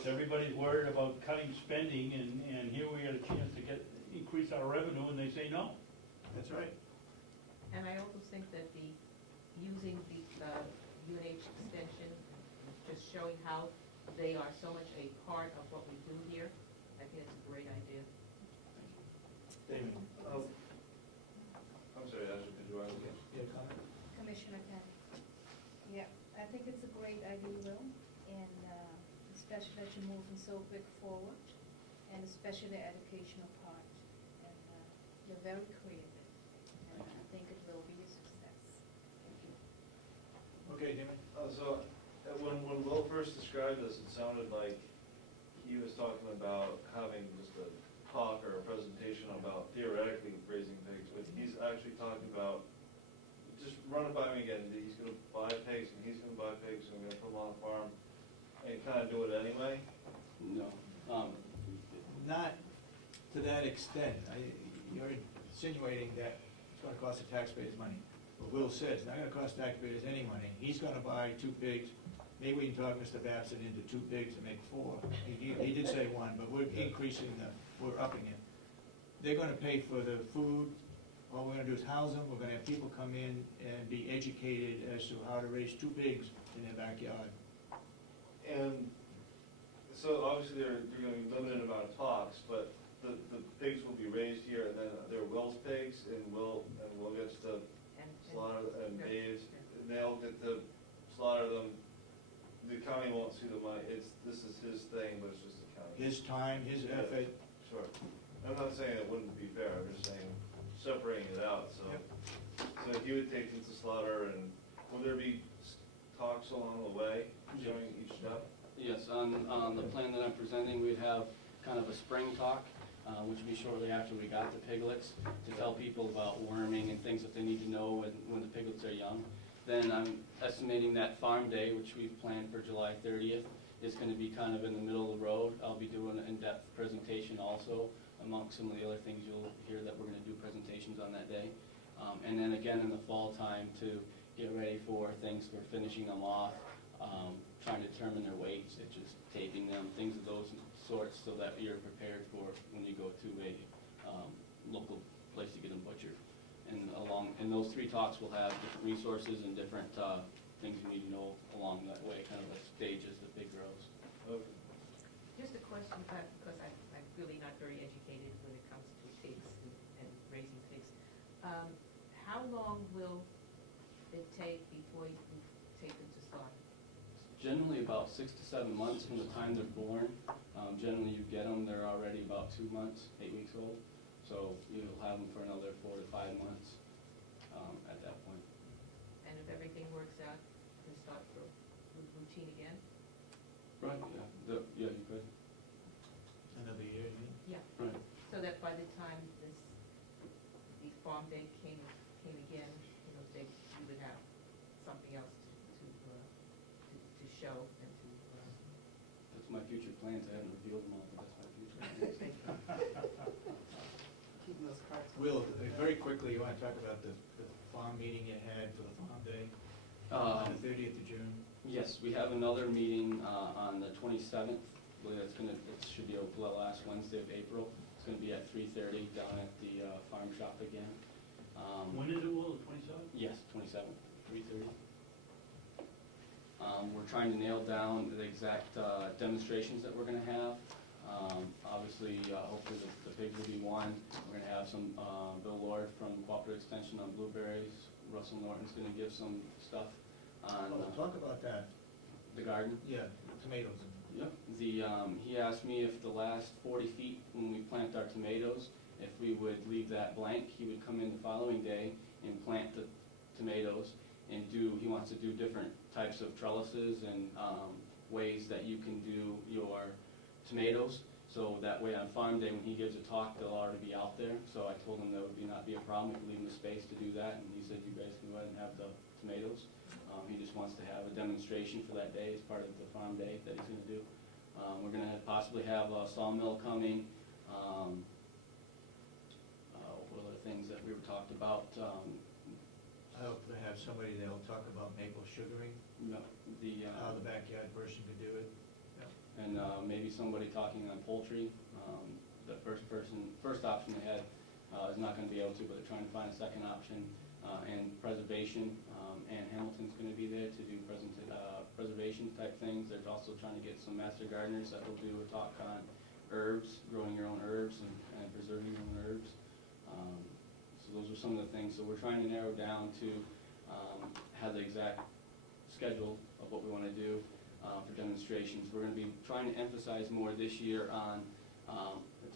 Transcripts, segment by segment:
because everybody's worried about cutting spending, and here we got a chance to increase our revenue, and they say no. That's right. And I also think that using the UNH extension, just showing how they are so much a part of what we do here, I think it's a great idea. David? I'm sorry, Ashley, did you want to? Yeah, comment? Commissioner Kennedy. Yeah, I think it's a great idea, Will, and especially that you're moving so quick forward, and especially the educational part. And you're very creative, and I think it will be a success. Okay, Jimmy? So, when Will first described this, it sounded like he was talking about having just a talk or a presentation about theoretically raising pigs, but he's actually talking about, just run it by me again, he's gonna buy pigs, and he's gonna buy pigs, and we're gonna put them on a farm, and kind of do it anyway? No. Not to that extent. You're insinuating that it's going to cost the taxpayers money. But Will says, it's not going to cost taxpayers any money. He's going to buy 2 pigs. Maybe we can talk Mr. Babson into 2 pigs and make 4. He did say 1, but we're increasing we're upping it. They're going to pay for the food. All we're going to do is house them. We're going to have people come in and be educated as to how to raise 2 pigs in their backyard. And so obviously they're going to be limited amount of talks, but the pigs will be raised here, and then they're Will's pigs, and Will gets to slaughter and bathe, and they'll get to slaughter them. The county won't see the money. This is his thing, but it's just the county. His time, his effort. Sure. I'm not saying it wouldn't be fair. I'm just saying separating it out. So, so he would take them to slaughter, and will there be talks along the way showing each step? Yes, on the plan that I'm presenting, we'd have kind of a spring talk, which would be shortly after we got the piglets, to tell people about worming and things that they need to know when the piglets are young. Then I'm estimating that farm day, which we've planned for July 30th, is going to be kind of in the middle of the road. I'll be doing an in-depth presentation also, amongst some of the other things you'll hear that we're going to do presentations on that day. And then again in the fall time to get ready for things for finishing them off, trying to determine their weights, such as taping them, things of those sorts, so that you're prepared for when you go to a local place to get them butchered. And in those 3 talks, we'll have different resources and different things you need to know along that way, kind of a stage as the pig grows. Okay. Just a question, because I'm really not very educated when it comes to pigs and raising pigs. How long will it take before you take them to slaughter? Generally about 6 to 7 months from the time they're born. Generally you get them, they're already about 2 months, 8 weeks old. So you'll have them for another 4 to 5 months at that point. And if everything works out, you can start for routine again? Right, yeah, yeah, you could. Another year, you mean? Yeah. Right. So that by the time the farm day came again, you would have something else to show and to. That's my future plans. I haven't revealed them all, but that's my future plans. Keeping those cards. Will, very quickly, you want to talk about the farm meeting you had for the farm day on the 30th of June? Yes, we have another meeting on the 27th. I believe it should be the last Wednesday of April. It's going to be at 3:30 down at the farm shop again. When is it, Will, the 27th? Yes, 27th, 3:30. We're trying to nail down the exact demonstrations that we're going to have. Obviously, hopefully the pigs will be one. We're going to have some Bill Lord from Cooperative Extension on blueberries. Russell Norton's going to give some stuff on Talk about that. the garden. Yeah, tomatoes. Yep. He asked me if the last 40 feet when we plant our tomatoes, if we would leave that blank. He would come in the following day and plant the tomatoes and he wants to do different types of trellises and ways that you can do your tomatoes. So that way on farm day when he gives a talk, they'll already be out there. So I told him that would not be a problem. We could leave him the space to do that. And he said, you guys can go ahead and have the tomatoes. He just wants to have a demonstration for that day as part of the farm day that he's going to do. We're going to possibly have a sawmill coming. What other things that we were talked about? I hope to have somebody that'll talk about maple sugaring, You know, how the backyard person could do it. and maybe somebody talking on poultry. The first option they had is not gonna be able to, but they're trying to find a second option. And preservation, and Hamilton's gonna be there to do preservation type things. They're also trying to get some master gardeners that will do a talk on herbs, growing your own herbs and preserving your own herbs. So those are some of the things. So we're trying to narrow down to have the exact schedule of what we wanna do for demonstrations. We're gonna be trying to emphasize more this year on,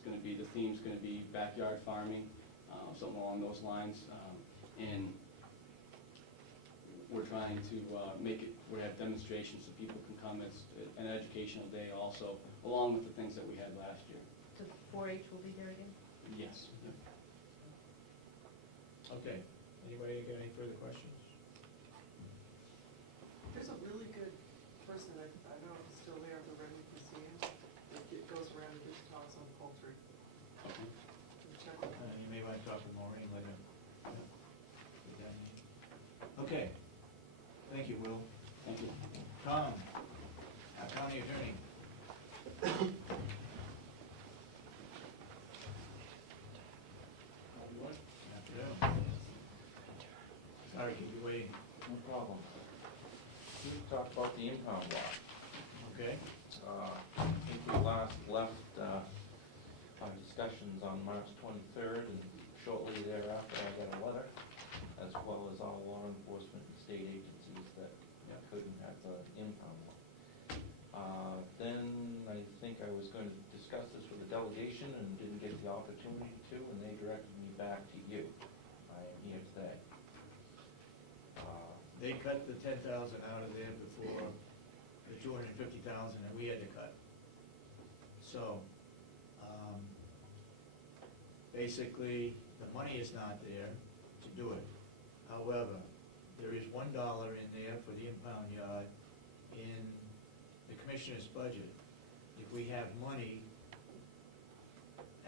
the theme's gonna be backyard farming, something along those lines. And we're trying to make it, we have demonstrations so people can come. It's an educational day also, along with the things that we had last year. So 4-H will be there again? Yes. Okay, anybody got any further questions? There's a really good person, I don't know if he's still there, the Redwood Museum, that goes around and gives talks on poultry. Okay. Check it out. You may want to talk with Maureen later. Okay, thank you, Will. Thank you. Tom, our county attorney. Afternoon. Sorry to keep you waiting. No problem. We talked about the impound law. Okay. I think we last left our discussions on March 23rd, and shortly thereafter I got a letter, as well as all law enforcement and state agencies that couldn't have the impound law. Then I think I was going to discuss this with the delegation and didn't get the opportunity to, and they directed me back to you. I am here today. They cut the 10,000 out of there before the 250,000 that we had to cut. So, basically, the money is not there to do it. However, there is $1 in there for the impound yard in the commissioner's budget. If we have money,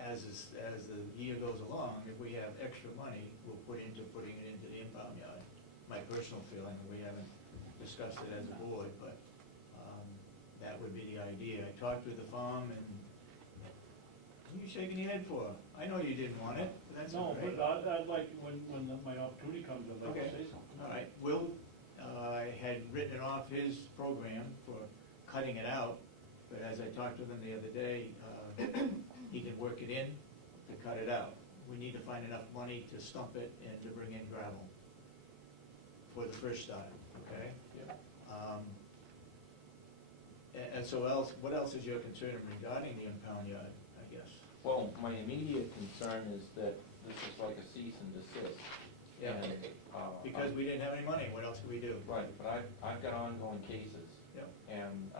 as the year goes along, if we have extra money, we'll putting it into the impound yard. My personal feeling, we haven't discussed it as a board, but that would be the idea. I talked with the farm, and what are you shaking your head for? I know you didn't want it, but that's all No, right. but I'd like, when my opportunity comes, I'd like to Okay. say something. All right, Will had written off his program for cutting it out, but as I talked to him the other day, he can work it in to cut it out. We need to find enough money to stump it and to bring in gravel for the first start, okay? Yeah. And so what else is your concern regarding the impound yard, I guess? Well, my immediate concern is that this is like a cease and desist. Yeah. And, Because we didn't have any money, what else could we do? Right, but I've got ongoing cases. Yep. And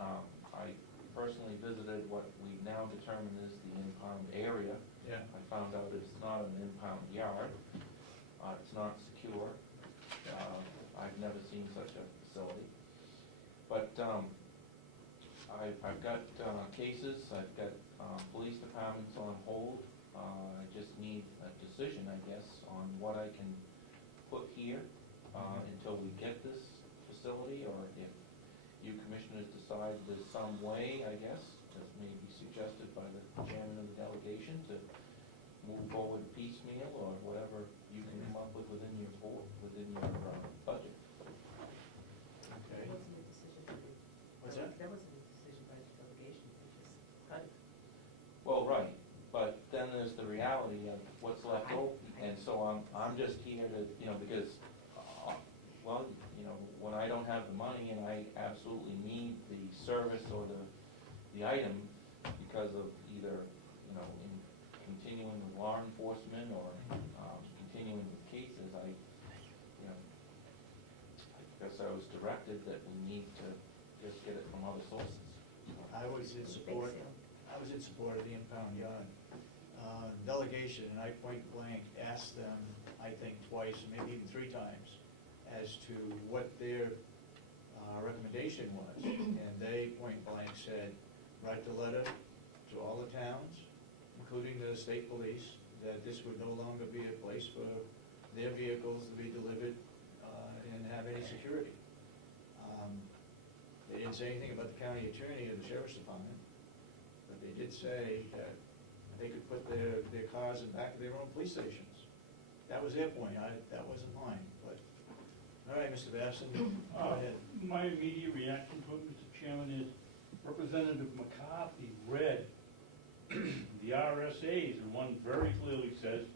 I personally visited what we now determine is the impound area. Yeah. I found out it's not an impound yard. It's not secure. I've never seen such a facility. But I've got cases, I've got police departments on hold. I just need a decision, I guess, on what I can put here until we get this facility, or if you commissioners decide there's some way, I guess, as may be suggested by the chairman of the delegation, to move forward piecemeal, or whatever you can come up with within your board, within your budget. Okay. That wasn't a decision by the. What's that? That wasn't a decision by the delegation, they just cut it. Well, right, but then there's the reality of what's left open, and so I'm just here to, because, when I don't have the money and I absolutely need the service or the item because of either, in continuing with law enforcement or continuing with cases, I guess I was directed that we need to just get it from other sources. I was in support of the impound yard. Delegation, and I point blank asked them, I think twice, maybe even 3 times, as to what their recommendation was. And they point blank said, write the letter to all the towns, including the state police, that this would no longer be a place for their vehicles to be delivered and have any security. They didn't say anything about the county attorney or the sheriff's department. they did say that they could put their cars in back of their own police stations. That was their point, that wasn't mine, but, all right, Mr. Basson, go ahead. My immediate reaction to it, Mr. Chairman, is Representative McCarthy read the RSA's, and one very clearly says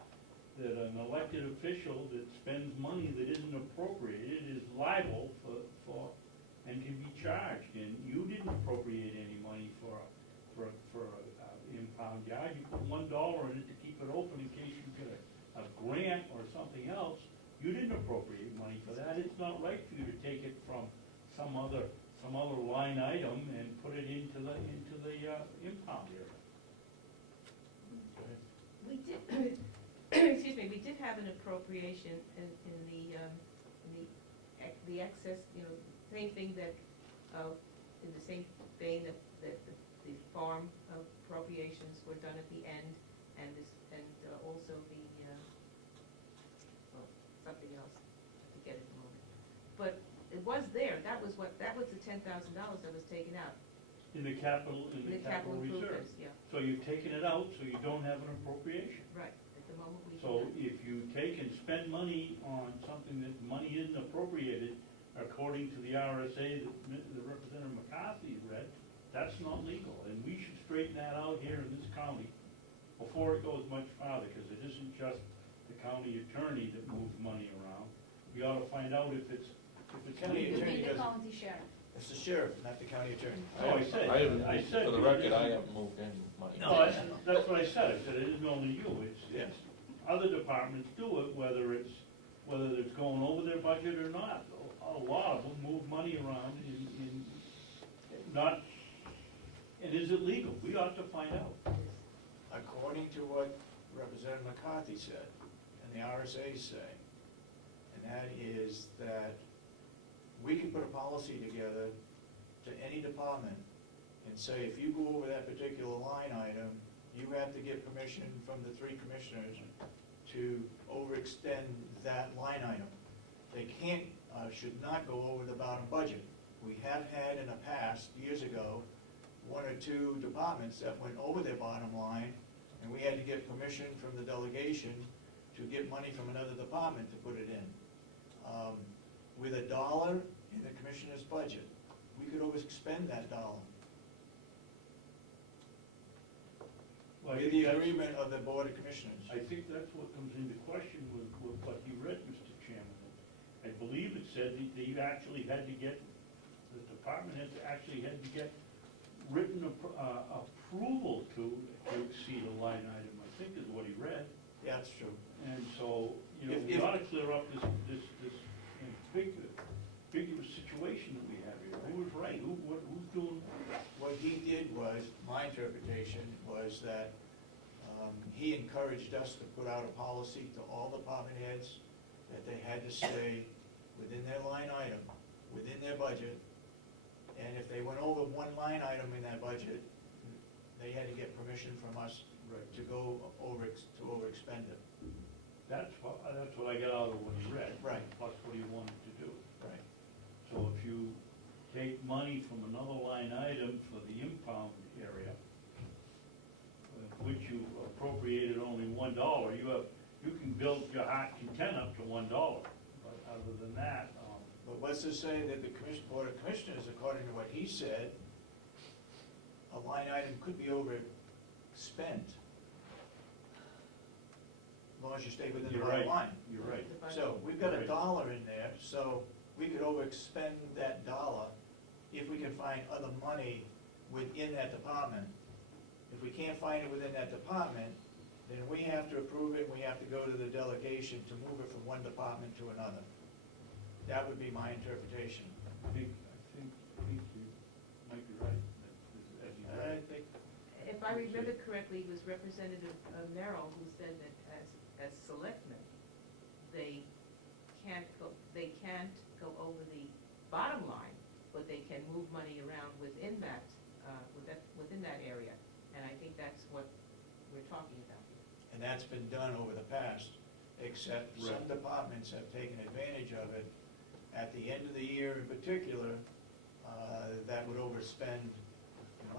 that an elected official that spends money that isn't appropriated is liable for and can be charged. And you didn't appropriate any money for a impound yard. You put $1 in it to keep it open in case you get a grant or something else. You didn't appropriate money for that. It's not right for you to take it from some other line item and put it into the impound area. We did, excuse me, we did have an appropriation in the excess, same thing that, in the same vein that the farm appropriations were done at the end, and also the, something else, I forget at the moment. But it was there, that was the $10,000 that was taken out. In the capital reserve. improvements, yeah, So you've taken it out, so you don't have an appropriation. right, at the moment we. So if you take and spend money on something that money isn't appropriated, according to the RSA that the Representative McCarthy read, that's not legal. And we should straighten that out here in this county before it goes much farther, because it isn't just the county attorney that moves money around. We ought to find out if it's County legal. attorney Be the doesn't- county sheriff. It's the sheriff, not the county attorney. Oh, I said, For the record, I haven't moved any money. No, that's what I said. I said it isn't only you. Yes. It's other departments do it, whether it's going over their budget or not. A lot of them move money around in not, and is it legal? We ought to find out. According to what Representative McCarthy said, and the RSA's say, and that is that we can put a policy together to any department and say, if you go over that particular line item, you have to get permission from the 3 commissioners to overextend that line item. They can't, should not go over the bottom budget. We have had in the past, years ago, 1 or 2 departments that went over their bottom line, and we had to get permission from the delegation to get money from another department to put it in. With $1 in the commissioner's budget, we could overspend that $1. Well, I With think the that's- agreement of the Board of Commissioners. I think that's what comes into question with what you read, Mr. Chairman. I believe it said that you actually had to get, the department actually had to get written approval to exceed a line item, I think is what he read. Yeah, that's true. And so, we If- ought to clear up this ambiguous situation that we have here. Who was right? Who's doing? What he did was, my interpretation was that he encouraged us to put out a policy to all department heads that they had to stay within their line item, within their budget, and if they went over one line item in that budget, they had to get permission from us to go to overexpend it. That's what I got out of what he read. Right. Plus what he wanted to do. Right. So if you take money from another line item for the impound area, which you appropriated only $1, you can build your heart content up to $1. But other than that, But what's to say that the Board of Commissioners, according to what he said, a line item could be overspent as long as you stay within the you're bottom right, line. you're right. The budget. So we've got Right. $1 in there, so we could overexpend that $1 if we can find other money within that department. If we can't find it within that department, then we have to approve it, we have to go to the delegation to move it from one department to another. That would be my interpretation. I think you might be right, as you I read. think, If I remember correctly, it was Representative Merrill who said that as selectmen, they can't go over the bottom line, but they can move money around within that area. And I think that's what we're talking about here. and that's been done over the past, except some Right. departments have taken advantage of it. At the end of the year in particular, that would overspend